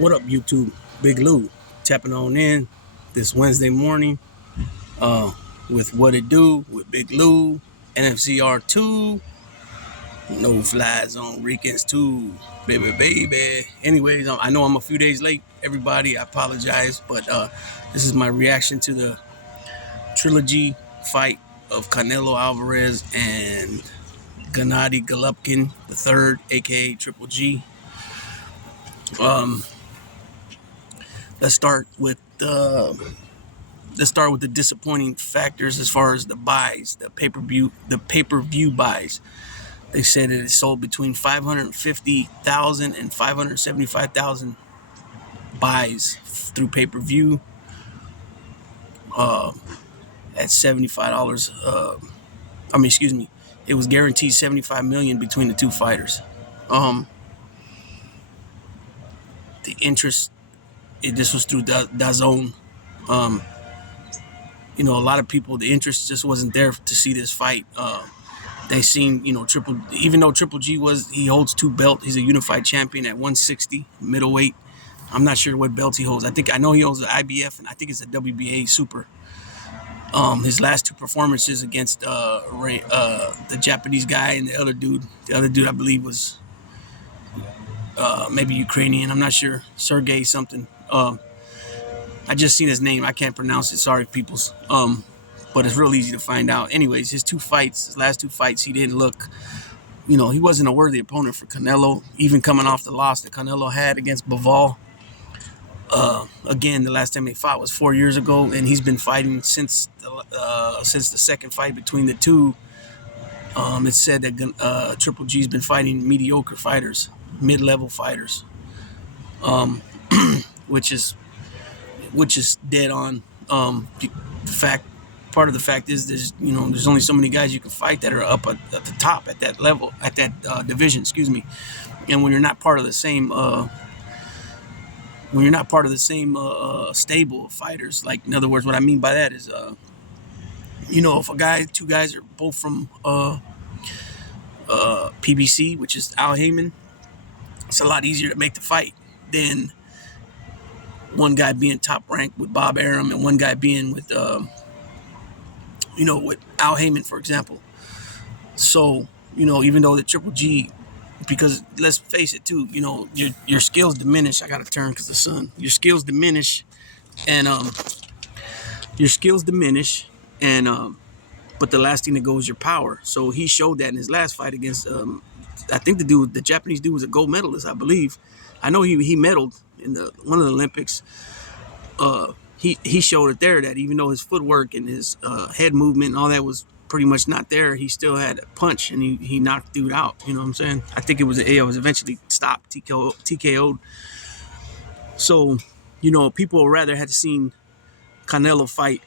What up, YouTube? Big Lou tapping on in this Wednesday morning with What It Do with Big Lou, NFCR2, no flies on weekends too, baby. Anyways, I know I'm a few days late, everybody. I apologize, but this is my reaction to the trilogy fight of Canelo Alvarez and Gennady Golovkin III, aka Triple G. Let's start with the disappointing factors as far as the buys, the pay-per-view buys. They said it sold between 550,000 and 575,000 buys through pay-per-view at $75. Excuse me. It was guaranteed 75 million between the two fighters. The interest, this was through DAZN. A lot of people, the interest just wasn't there to see this fight. They seen, even though Triple G he holds two belts. He's a unified champion at 160 middleweight. I'm not sure what belts he holds. I know he holds the IBF, and I think it's a WBA super. His last two performances against the Japanese guy and the other dude I believe was maybe Ukrainian. I'm not sure. Sergey something. I just seen his name. I can't pronounce it. Sorry, peoples. But it's real easy to find out. Anyways, his last two fights, he didn't look, he wasn't a worthy opponent for Canelo, even coming off the loss that Canelo had against Bivol. Again, the last time they fought was 4 years ago, and he's been fighting since the second fight between the two. It said that Triple G's been fighting mediocre fighters, mid-level fighters, which is dead on. Part of the fact is there's only so many guys you can fight that are up at the top at that level, at that division, and when you're not part of the same stable of fighters, like, in other words, what I mean by that is if two guys are both from PBC, which is Al Heyman, it's a lot easier to make the fight than one guy being top ranked with Bob Arum and one guy being with with Al Heyman, for example. So, even though the Triple G, because let's face it too, your skills diminish. I got to turn because the sun. Your skills diminish, and but the last thing that goes is your power. So he showed that in his last fight against, I think the Japanese dude was a gold medalist, I believe. I know he medaled in one of the Olympics. He showed it there that even though his footwork and his head movement and all that was pretty much not there, he still had a punch, and he knocked dude out. You know what I'm saying? I think it was eventually stopped, TKO'd. So, people would rather have seen Canelo fight.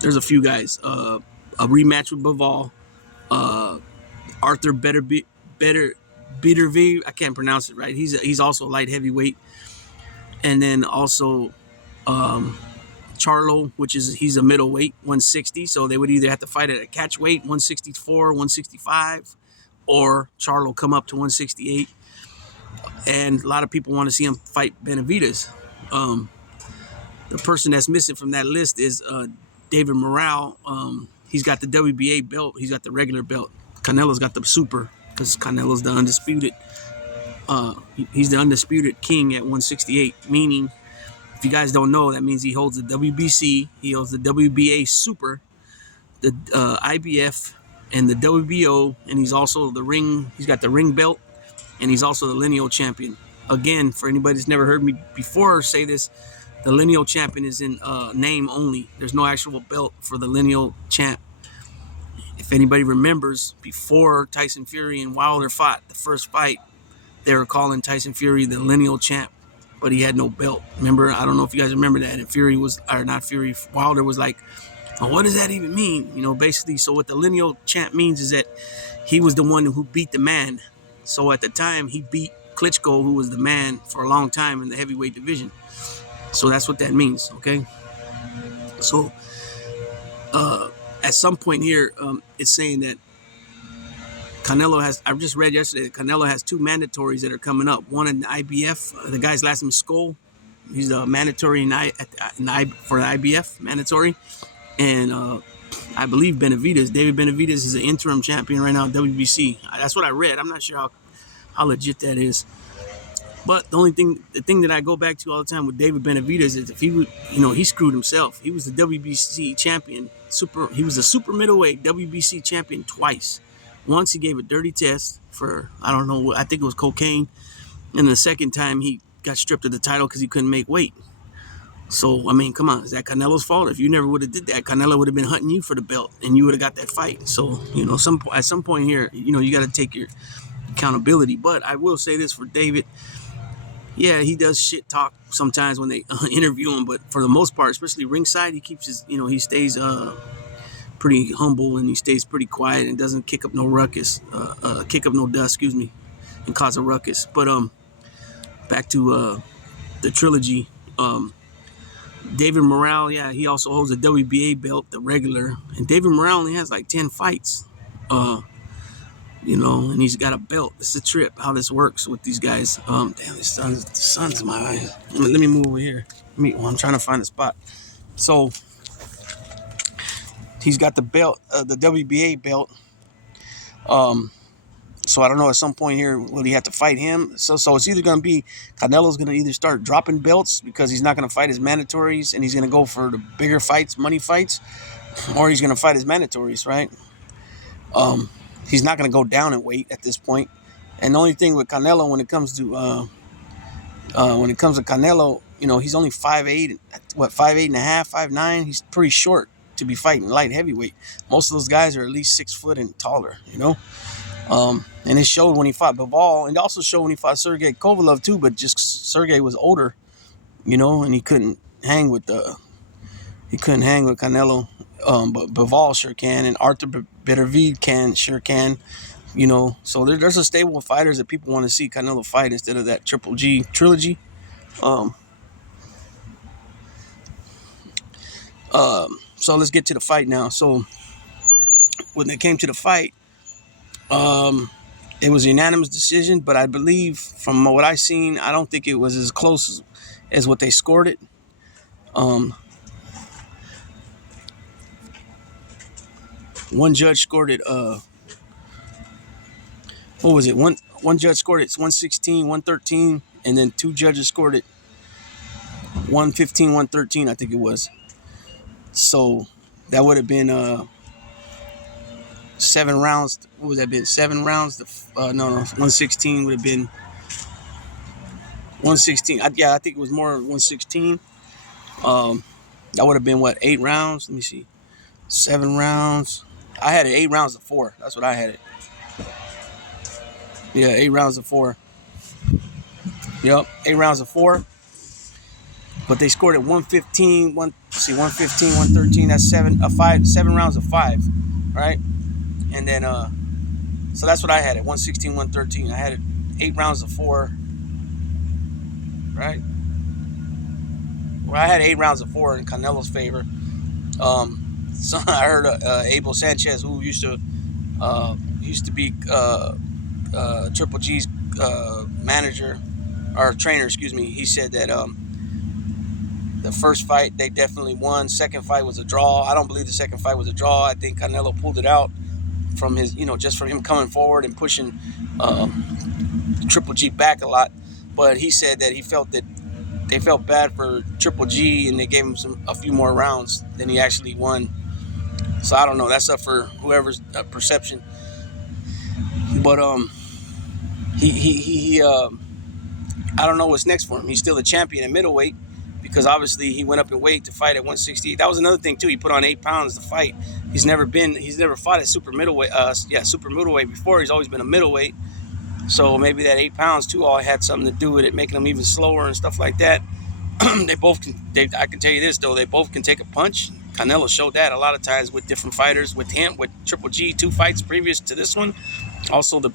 There's a few guys. A rematch with Bivol. Arthur Beterbiev. I can't pronounce it right. He's also light heavyweight. And then also Charlo, he's a middleweight, 160. So they would either have to fight at a catch weight, 164, 165, or Charlo come up to 168. And a lot of people want to see him fight Benavidez. The person that's missing from that list is David Morale. He's got the WBA belt. He's got the regular belt. Canelo's got the super, because Canelo's the undisputed. He's the undisputed king at 168, meaning, if you guys don't know, that means he holds the WBC, he holds the WBA super, the IBF, and the WBO, and he's also he's got the ring belt, and he's also the lineal champion. Again, for anybody that's never heard me before say this, the lineal champion is in name only. There's no actual belt for the lineal champ. If anybody remembers, before Tyson Fury and Wilder fought the first fight, they were calling Tyson Fury the lineal champ, but he had no belt. Remember? I don't know if you guys remember that. And Wilder was like, well, what does that even mean? Basically, so what the lineal champ means is that he was the one who beat the man. So at the time, he beat Klitschko, who was the man for a long time in the heavyweight division. So that's what that means, okay? So at some point here, it's saying that Canelo has. I just read yesterday that Canelo has 2 mandatories that are coming up. One in the IBF. The guy's last name is Skull. He's a mandatory for the IBF mandatory, and I believe Benavidez. David Benavidez is an interim champion right now at WBC. That's what I read. I'm not sure how legit that is. But the thing that I go back to all the time with David Benavidez is if he would, he screwed himself. He was the WBC champion. He was a super middleweight WBC champion twice. Once he gave a dirty test for, I don't know, I think it was cocaine. And the second time he got stripped of the title because he couldn't make weight. So, I mean, come on, is that Canelo's fault? If you never would have did that, Canelo would have been hunting you for the belt and you would have got that fight. So, at some point here, you got to take your accountability. But I will say this for David. Yeah, he does shit talk sometimes when they interview him, but for the most part, especially ringside, he keeps his, he stays pretty humble and he stays pretty quiet and doesn't kick up no ruckus, kick up no dust, excuse me, and cause a ruckus. But back to the trilogy. David Morrell, yeah, he also holds a WBA belt, the regular, and David Morrell only has like 10 fights. And he's got a belt. It's a trip how this works with these guys. Damn, the sun's in my eyes. Let me move over here. I'm trying to find a spot. So he's got the belt, the WBA belt. So I don't know. At some point here, will he have to fight him? So it's either going to be Canelo's going to either start dropping belts because he's not going to fight his mandatories and he's going to go for the bigger fights, money fights, or he's going to fight his mandatories, right? He's not going to go down in weight at this point. And the only thing with Canelo when it comes to Canelo, he's only 5'8", 5'8 and a half, 5'9". He's pretty short to be fighting light heavyweight. Most of those guys are at least 6 foot and taller, And it showed when he fought Bivol, and it also showed when he fought Sergey Kovalev too. But just Sergey was older, and he couldn't hang with Canelo. But Bivol sure can, and Arthur Beterbiev sure can. So there's a stable of fighters that people want to see Canelo fight instead of that Triple G trilogy. So let's get to the fight now. So when they came to the fight, it was a unanimous decision, but I believe from what I seen, I don't think it was as close as what they scored it. One judge scored it. What was it? One judge scored it 116, 113, and then 2 judges scored it 115, 113. I think it was. So that would have been 7 rounds. What would that been? 7 rounds. 116 would have been 116. I think it was more 116. That would have been 8 rounds. Let me see. 7 rounds. I had it 8 rounds to 4. That's what I had it. Yeah, 8 rounds to 4. Yep, 8 rounds to 4. But they scored at 115, 115, 113. That's 7 rounds of 5, right? And then so that's what I had it, 116, 113. I had it 8 rounds of 4, right? Well, I had 8 rounds of 4 in Canelo's favor. So I heard Abel Sanchez, who used to be Triple G's manager or trainer, excuse me. He said that the first fight they definitely won. Second fight was a draw. I don't believe the second fight was a draw. I think Canelo pulled it out from his, just from him coming forward and pushing Triple G back a lot. But he said that he felt that they felt bad for Triple G and they gave him a few more rounds than he actually won. So I don't know. That's up for whoever's perception. But he I don't know what's next for him. He's still a champion at middleweight because obviously he went up in weight to fight at 168. That was another thing too. He put on 8 pounds to fight. He's never fought at super middleweight. Super middleweight before. He's always been a middleweight. So maybe that 8 pounds too all had something to do with it, making him even slower and stuff like that. They both can. I can tell you this though, they both can take a punch. Canelo showed that a lot of times with different fighters. With him, with Triple G, 2 fights previous to this one. Also the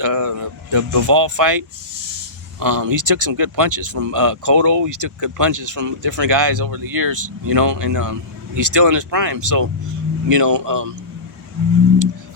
Bivol fight. He took some good punches from Cotto. He took good punches from different guys over the years, and he's still in his prime. So,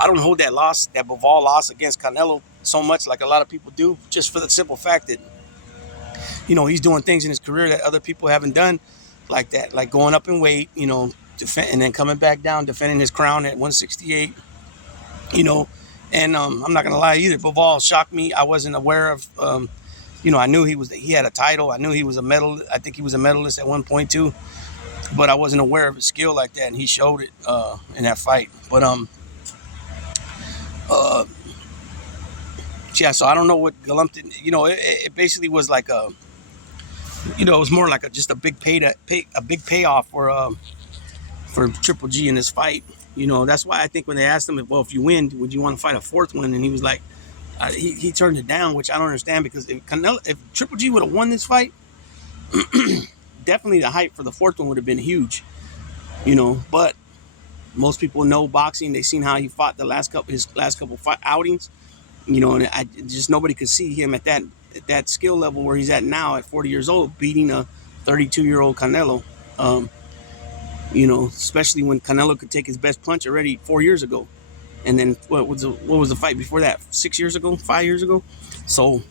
I don't hold that loss, that Bivol loss against Canelo so much like a lot of people do, just for the simple fact that, he's doing things in his career that other people haven't done like that, like going up in weight, and then coming back down, defending his crown at 168, you know. And I'm not gonna lie either. Bivol shocked me. I wasn't aware of. I knew he had a title. I knew he was a medal. I think he was a medalist at one point too, but I wasn't aware of his skill like that, and he showed it in that fight. But yeah. So I don't know what Golovkin. It basically was like it was more like just a big a big payoff for Triple G in this fight. That's why I think when they asked him if you win, would you want to fight a fourth one? And he was like, he turned it down, which I don't understand, because if Triple G would have won this fight, definitely the hype for the fourth one would have been huge. But most people know boxing. They've seen how he fought his last couple fight outings. And nobody could see him at that skill level where he's at now at 40 years old, beating a 32-year-old Canelo. Especially when Canelo could take his best punch already 4 years ago. And then what was the fight before that? 6 years ago, 5 years ago. So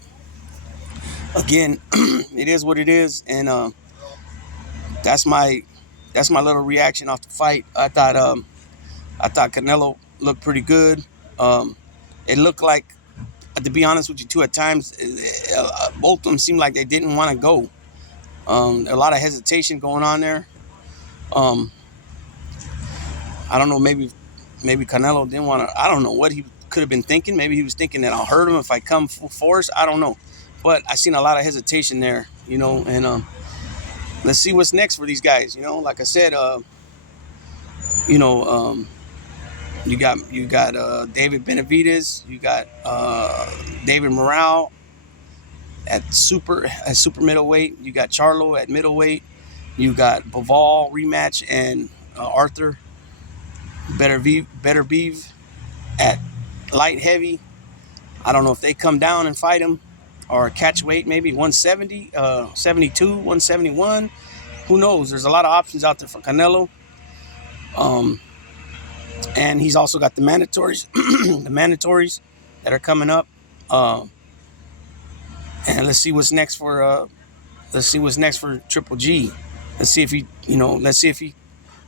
again, it is what it is, and that's my little reaction off the fight. I thought Canelo looked pretty good. It looked like, to be honest with you, too, at times both of them seemed like they didn't want to go. A lot of hesitation going on there. I don't know, maybe Canelo didn't want to. I don't know what he could have been thinking. Maybe he was thinking that I'll hurt him if I come full force. I don't know. But I seen a lot of hesitation there, and let's see what's next for these guys. Like I said, you got David Benavidez, you got David Morale at super middleweight, you got Charlo at middleweight, you got Bivol rematch, and Arthur Beterbiev at light heavy. I don't know if they come down and fight him, or catch weight, maybe 170, 72, 171. Who knows? There's a lot of options out there for Canelo. And he's also got the mandatories, that are coming up. And let's see what's next for Triple G. Let's see if he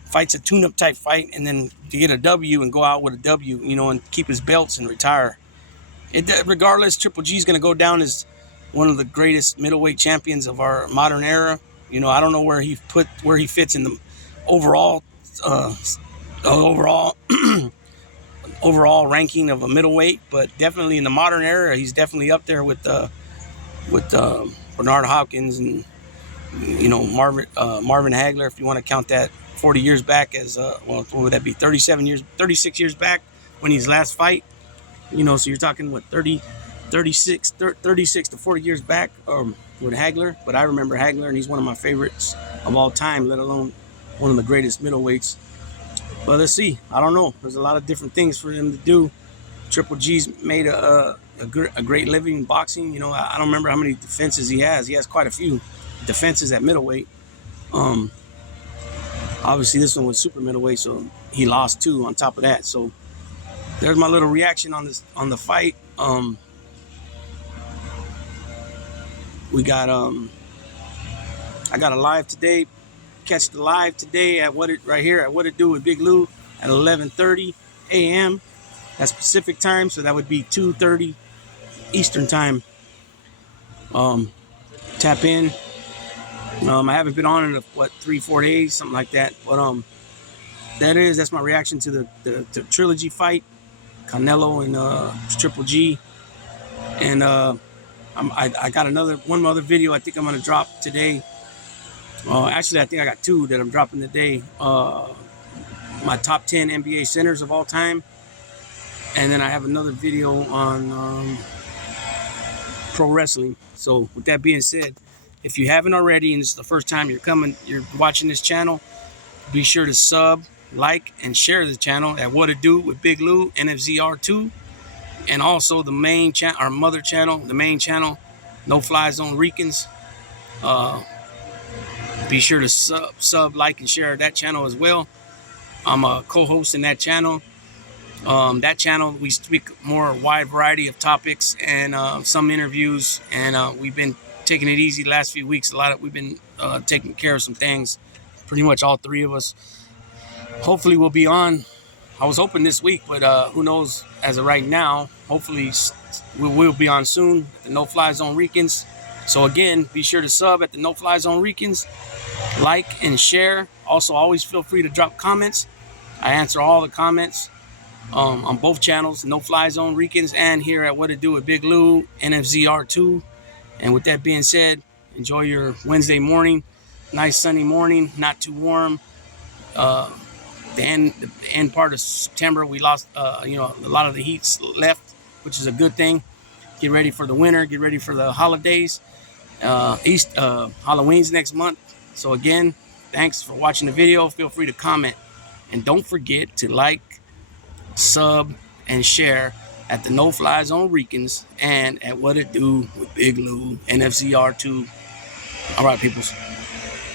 fights a tune-up type fight, and then to get a W and go out with a W, and keep his belts and retire. Regardless, Triple G is going to go down as one of the greatest middleweight champions of our modern era. I don't know where he fits in the overall overall ranking of a middleweight, but definitely in the modern era, he's definitely up there with Bernard Hopkins and Marvin Hagler, if you want to count that 40 years back as what would that be, 36 years back when his last fight. So you're talking, what, 36 to 40 years back with Hagler. But I remember Hagler, and he's one of my favorites of all time, let alone one of the greatest middleweights. But let's see. I don't know. There's a lot of different things for him to do. Triple G's made a great living in boxing. I don't remember how many defenses he has. He has quite a few defenses at middleweight. Obviously, this one was super middleweight, so he lost 2 on top of that. So there's my little reaction on the fight. We got I got a live today. Catch the live today at right here at What It Do with Big Lou at 11:30 a.m. That's Pacific time, so that would be 2:30 Eastern time. Tap in. I haven't been on in 3-4 days, something like that. But that's my reaction to the trilogy fight, Canelo and Triple G. And I got one other video I think I'm gonna drop today. Actually, I think I got 2 that I'm dropping today. My top 10 NBA centers of all time, and then I have another video on pro wrestling. So with that being said, if you haven't already, and this is the first time you're watching this channel, be sure to sub, like, and share the channel at What It Do with Big Lou, NFZR2, and also the main channel, our mother channel, the main channel, No Fly Zone Ricans. Be sure to sub, like, and share that channel as well. I'm a co-host in that channel. That channel, we speak more wide variety of topics and some interviews, and we've been taking it easy the last few weeks. We've been taking care of some things, pretty much all three of us. Hopefully we'll be on. I was hoping this week, but who knows as of right now. Hopefully we will be on soon at the No Fly Zone Ricans. So again, be sure to sub at the No Fly Zone Ricans, like and share. Also, always feel free to drop comments. I answer all the comments on both channels, No Fly Zone Ricans and here at What It Do with Big Lou, NFZR2. And with that being said, enjoy your Wednesday morning. Nice sunny morning, not too warm. The end part of September, we lost, a lot of the heat's left, which is a good thing. Get ready for the winter. Get ready for the holidays. Halloween's next month. So again, thanks for watching the video. Feel free to comment. And don't forget to like, sub, and share at the No Fly Zone Ricans and at What It Do with Big Lou, NFCR2. All right, peoples.